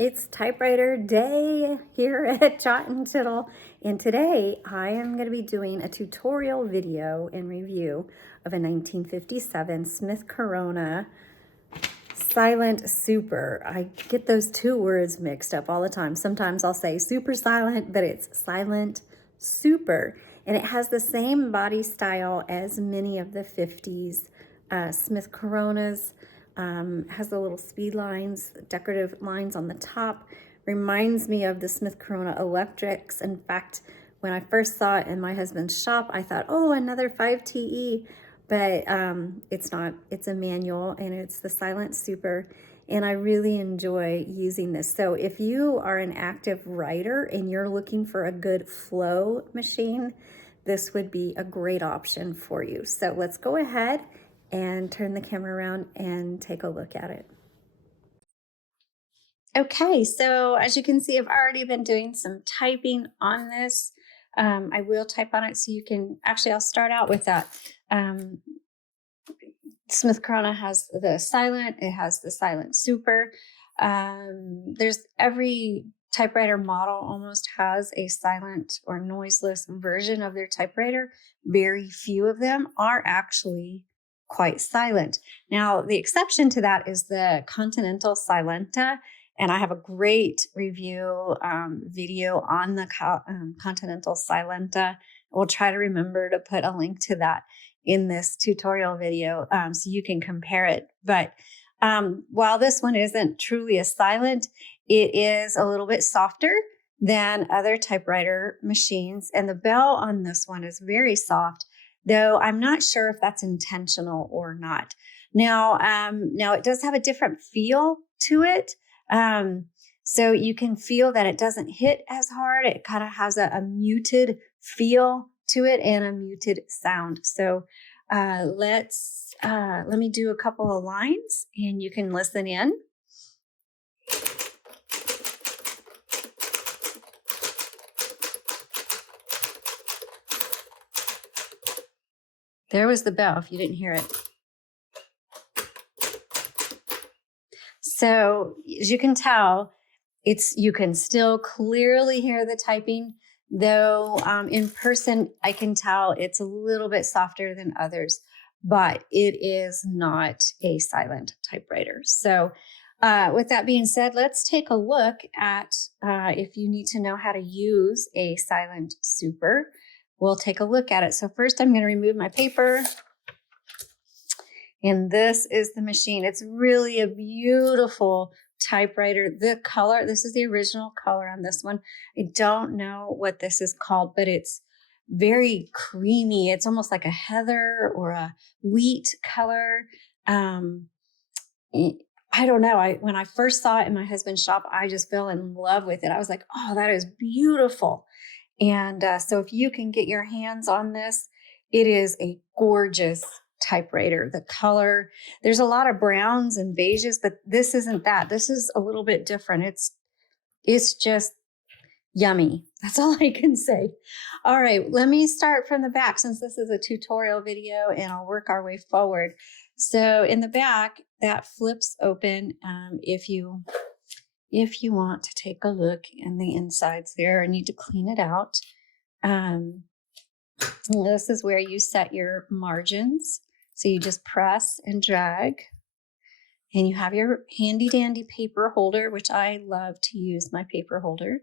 It's typewriter day here at Jot and Tittle, and today I am going to be doing a tutorial video and review of a 1957 Smith Corona Silent Super. I get those two words mixed up all the time. Sometimes I'll say super silent, but it's Silent Super, and it has the same body style as many of the 50s Smith Coronas. Has the little speed lines, decorative lines on the top. Reminds me of the Smith Corona Electrics. In fact, when I first saw it in my husband's shop, I thought, oh, another 5TE, but it's not. It's a manual, and it's the Silent Super, and I really enjoy using this. So if you are an active writer and you're looking for a good flow machine, this would be a great option for you. So let's go ahead and turn the camera around and take a look at it. Okay, so as you can see, I've already been doing some typing on this. I will type on it so you can, actually I'll start out with that. Smith Corona has the Silent, it has the Silent Super. There's every typewriter model almost has a silent or noiseless version of their typewriter. Very few of them are actually quite silent. Now, the exception to that is the Continental Silenta, and I have a great review video on the Continental Silenta. We'll try to remember to put a link to that in this tutorial video so you can compare it. But while this one isn't truly a silent, it is a little bit softer than other typewriter machines, and the bell on this one is very soft, though I'm not sure if that's intentional or not. Now it does have a different feel to it. So you can feel that it doesn't hit as hard. It kind of has a muted feel to it and a muted sound. So let me do a couple of lines and you can listen in. There was the bell if you didn't hear it. So as you can tell, you can still clearly hear the typing, though in person I can tell it's a little bit softer than others, but it is not a silent typewriter. So with that being said, let's take a look at if you need to know how to use a Silent Super. We'll take a look at it. So first I'm going to remove my paper. And this is the machine. It's really a beautiful typewriter. The color, this is the original color on this one. I don't know what this is called, but it's very creamy. It's almost like a heather or a wheat color. I don't know. When I first saw it in my husband's shop, I just fell in love with it. I was like, oh, that is beautiful. And so if you can get your hands on this, it is a gorgeous typewriter. The color, there's a lot of browns and beiges, but this isn't that. This is a little bit different. It's just yummy. That's all I can say. All right, let me start from the back since this is a tutorial video, and I'll work our way forward. So in the back, that flips open if you want to take a look in the insides there. I need to clean it out. This is where you set your margins. So you just press and drag, and you have your handy dandy paper holder, which I love to use my paper holder.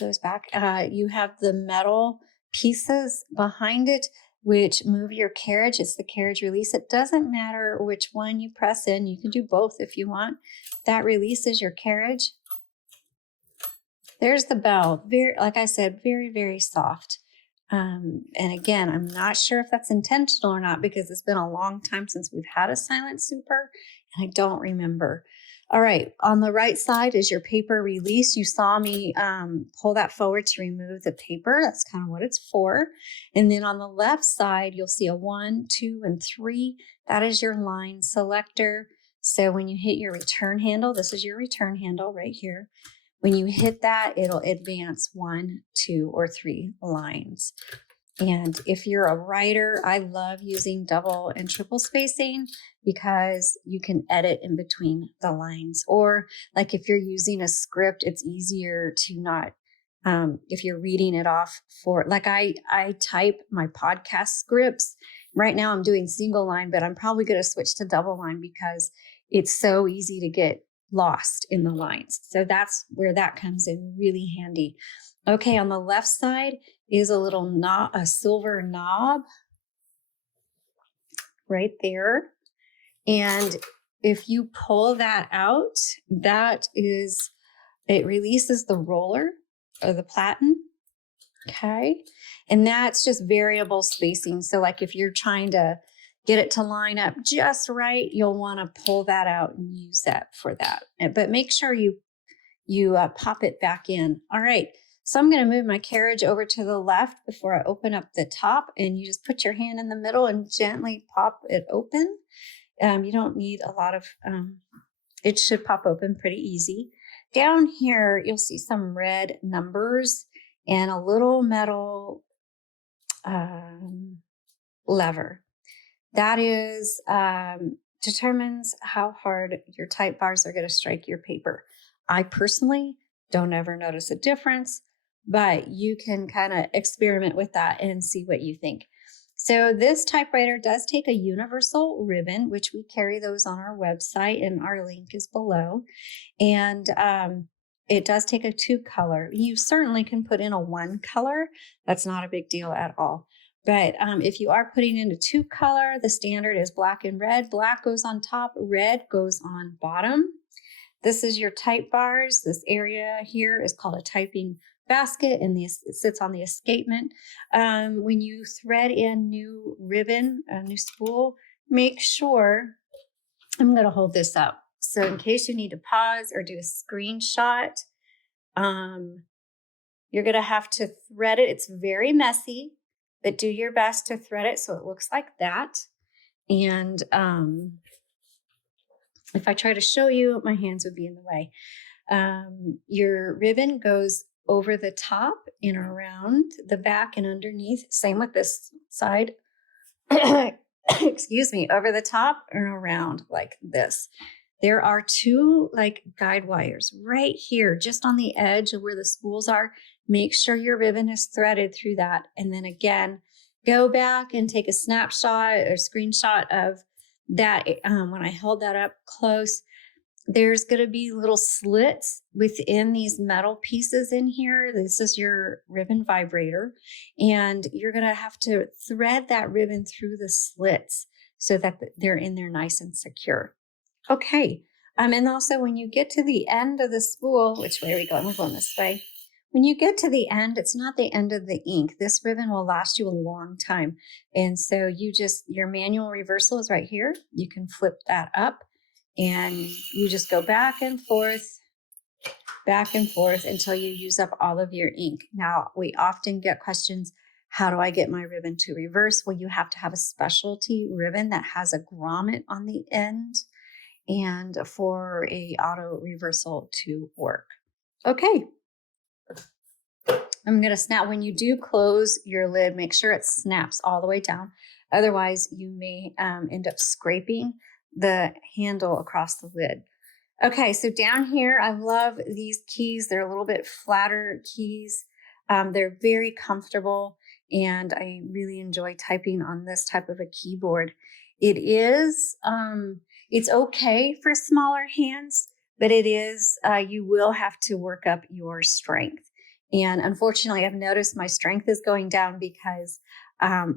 Goes back. You have the metal pieces behind it, which move your carriage. It's the carriage release. It doesn't matter which one you press in. You can do both if you want. That releases your carriage. There's the bell. Very, like I said, very, very soft. And again, I'm not sure if that's intentional or not because it's been a long time since we've had a Silent Super, and I don't remember. All right, on the right side is your paper release. You saw me pull that forward to remove the paper. That's kind of what it's for. And then on the left side, you'll see a 1, 2, and 3. That is your line selector. So when you hit your return handle, this is your return handle right here. When you hit that, it'll advance 1, 2, or 3 lines. And if you're a writer, I love using double and triple spacing because you can edit in between the lines. Or like if you're using a script, it's easier to not, if you're reading it off for, like I type my podcast scripts. Right now I'm doing single line, but I'm probably going to switch to double line because it's so easy to get lost in the lines. So that's where that comes in really handy. Okay, on the left side is a little knob, a silver knob right there. And if you pull that out, it releases the roller or the platen. Okay. And that's just variable spacing. So like if you're trying to get it to line up just right, you'll want to pull that out and use that for that. But make sure you pop it back in. All right. So I'm going to move my carriage over to the left before I open up the top, and you just put your hand in the middle and gently pop it open. You don't need a lot of, it should pop open pretty easy. Down here, you'll see some red numbers and a little metal lever. That is determines how hard your type bars are going to strike your paper. I personally don't ever notice a difference, but you can kind of experiment with that and see what you think. So this typewriter does take a universal ribbon, which we carry those on our website, and our link is below. And it does take a 2-color. You certainly can put in a 1-color. That's not a big deal at all. But if you are putting in a 2-color, the standard is black and red. Black goes on top, red goes on bottom. This is your type bars. This area here is called a typing basket, and it sits on the escapement. When you thread in new ribbon, a new spool, make sure, I'm going to hold this up. So in case you need to pause or do a screenshot, you're going to have to thread it. It's very messy, but do your best to thread it so it looks like that. And if I try to show you, my hands would be in the way. Your ribbon goes over the top and around the back and underneath. Same with this side. Excuse me, over the top and around like this. There are 2 like guide wires right here, just on the edge of where the spools are. Make sure your ribbon is threaded through that. And then again, go back and take a snapshot or screenshot of that. When I held that up close, there's going to be little slits within these metal pieces in here. This is your ribbon vibrator, and you're going to have to thread that ribbon through the slits so that they're in there nice and secure. Okay. And also when you get to the end of the spool, which way are we going? We're going this way. When you get to the end, it's not the end of the ink. This ribbon will last you a long time. And so your manual reversal is right here. You can flip that up and you just go back and forth until you use up all of your ink. Now, we often get questions, how do I get my ribbon to reverse? Well, you have to have a specialty ribbon that has a grommet on the end and for a auto reversal to work. Okay. I'm going to snap. When you do close your lid, make sure it snaps all the way down. Otherwise, you may end up scraping the handle across the lid. Okay, so down here, I love these keys. They're a little bit flatter keys. They're very comfortable, and I really enjoy typing on this type of a keyboard. It is, it's okay for smaller hands, but it is, you will have to work up your strength. And unfortunately, I've noticed my strength is going down because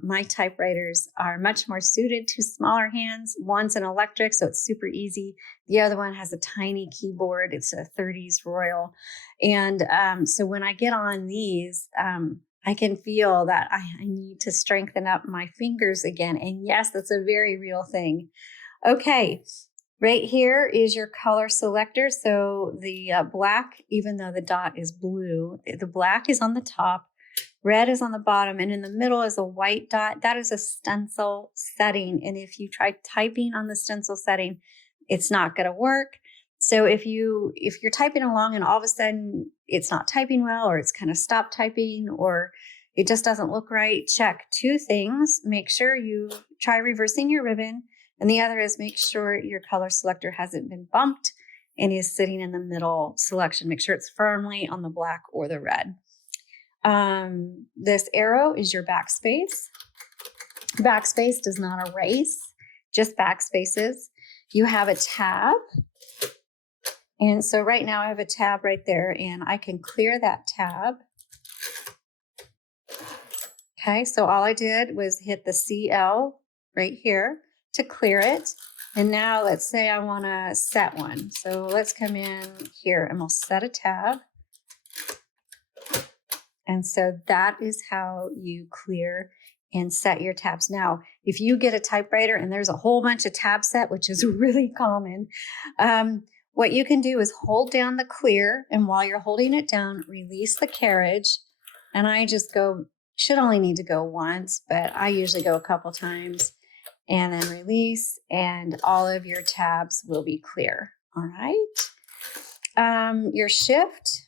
my typewriters are much more suited to smaller hands. One's an electric, so it's super easy. The other one has a tiny keyboard. It's a 30s Royal. And so when I get on these, I can feel that I need to strengthen up my fingers again. And yes, that's a very real thing. Okay. Right here is your color selector. So the black, even though the dot is blue, the black is on the top, red is on the bottom, and in the middle is a white dot. That is a stencil setting. And if you try typing on the stencil setting, it's not going to work. So if you're typing along and all of a sudden it's not typing well, or it's kind of stopped typing, or it just doesn't look right, check 2 things. Make sure you try reversing your ribbon. And the other is make sure your color selector hasn't been bumped and is sitting in the middle selection. Make sure it's firmly on the black or the red. This arrow is your backspace. Backspace does not erase, just backspaces. You have a tab. And so right now I have a tab right there and I can clear that tab. Okay, so all I did was hit the CL right here to clear it. And now let's say I want to set one. So let's come in here and we'll set a tab. And so that is how you clear and set your tabs. Now, if you get a typewriter and there's a whole bunch of tabs set, which is really common, what you can do is hold down the clear, and while you're holding it down, release the carriage. And I just should only need to go once, but I usually go a couple times, and then release, and all of your tabs will be clear. All right. Your shift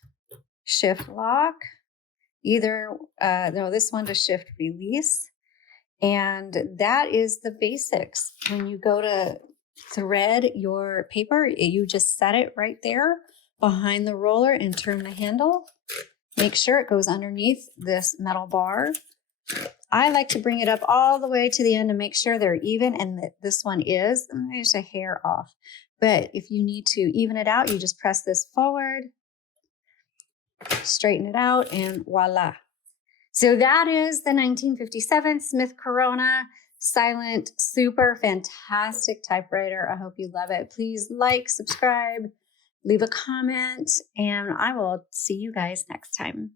lock, this one to shift release. And that is the basics. When you go to thread your paper, you just set it right there behind the roller and turn the handle. Make sure it goes underneath this metal bar. I like to bring it up all the way to the end to make sure they're even, and that this one is. There's a hair off. But if you need to even it out, you just press this forward, straighten it out, and voila. So that is the 1957 Smith Corona Silent Super. Fantastic typewriter. I hope you love it. Please like, subscribe, leave a comment, and I will see you guys next time.